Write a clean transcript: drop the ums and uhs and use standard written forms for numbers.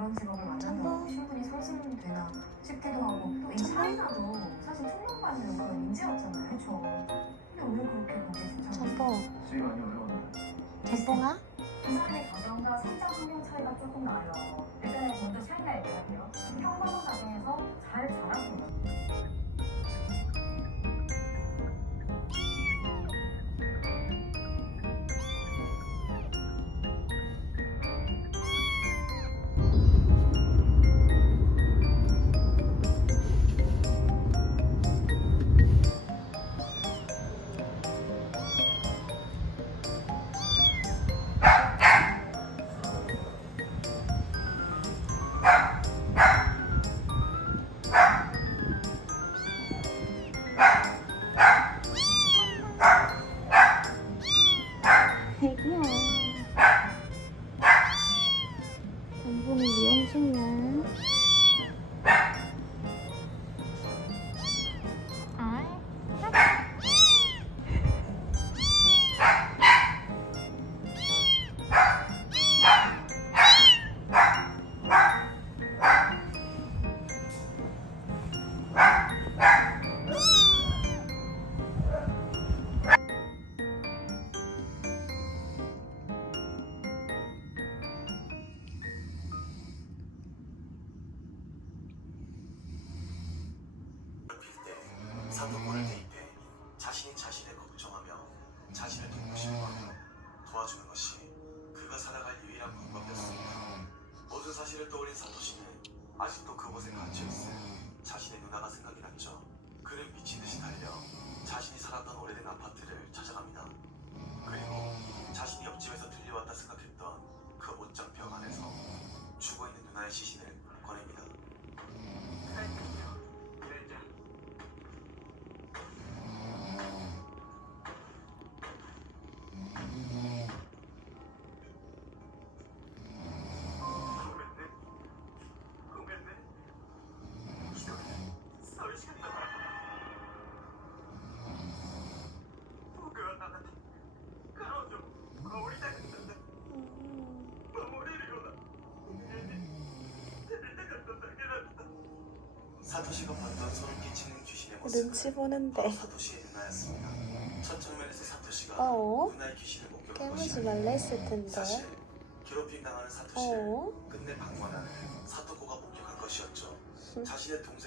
그런 직업을 만난다고 충분히 상승되나 싶기도 하고 또 이 차이나도 사실 총명받는 그런 인재였잖아요. 그렇죠. 근데 왜 그렇게 거기에 진짜 전봉. 수익 많이 올라왔나요? 전봉아? 두 사람의 가정과 성장 환경 차이가 조금 나요. 일단은 먼저 차이가 얘기할게요. 평범한 가정에서 잘 자랐고요. 애기야. 전봉이 미용실이야. 사도골을 대입해 자신이 자신을 걱정하며 자신을 돕고 싶어하며 도와주는 것이 그가 살아갈 유일한 방법이었습니다. 모든 사실을 떠올린 사토시는 아직도 그곳에 갇혀있을 자신의 누나가 생각이 났죠. 그는 미친듯이 달려 자신이 살았던 오래된 아파트를 찾아갑니다. 그리고 자신이 옆집에서 들려왔다 생각했던 그 옷장벽 안에서 죽어있는 누나의 시신을 꺼냅니다. 사토시가 봤던 소름 끼치는 귀신의 모습은 눈치 보는데. 바로 사토시의 누나였습니다. 첫 장면에서 사토시가 어? 누나의 귀신을 목격한 깨물지 것이 말라 했을 텐데. 사실 괴롭힘 당하는 사토시를 어? 끝내 방관하는 사토코가 목격한 것이었죠. 자신의 동생